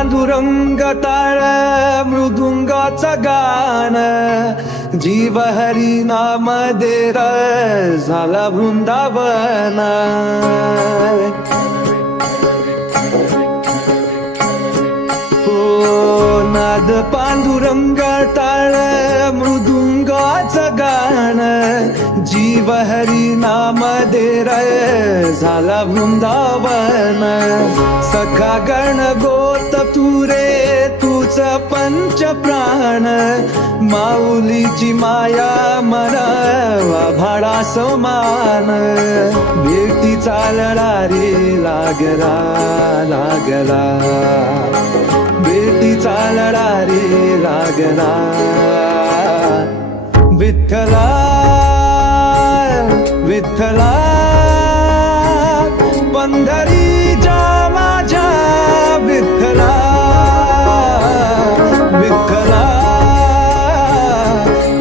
पांडुरंग टाळ मृदुंगाचं गाण जीव हरी नाम देर झाला वृंदावन हो नाद पांडुरंग टाळ मृदुंगाचं गाण जीव हरी नाम देर झाला वृंदावन सखा गण गोत तू रे तूच पंच प्राण माऊलीची माया मनावा भाडा समान भेटी चालला रे लागला लागला भेटी चालला रे लागला विठ्ठला विठ्ठला पंढरीच्या माझ्या विठ्ठला विठ्ठला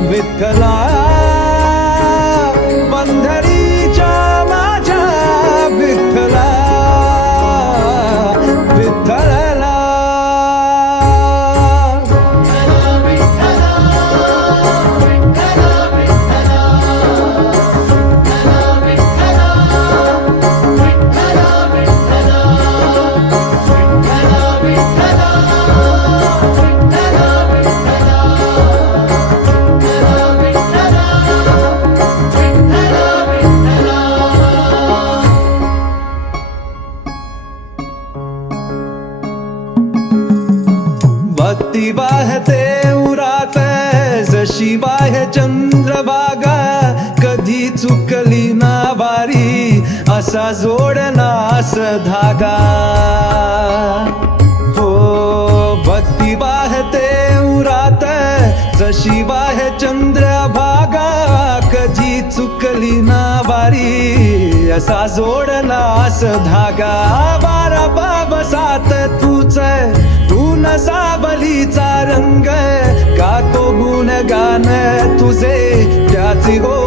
विठ्ठला पंढरीच्या माझ्या विठ्ठला विठ्ठला भक्ती वाहते उरात जशी बाह्य चंद्रभागा कधी चुकली ना वारी असा जोडलास धागा हो भक्ती वाहते उरात जशी बाह्य चंद्रभागा कधी चुकली ना वारी असा जोडलास धागा बारा बाबसात तूच न सावलीचा रंग का को गुणगान तुझे त्याची हो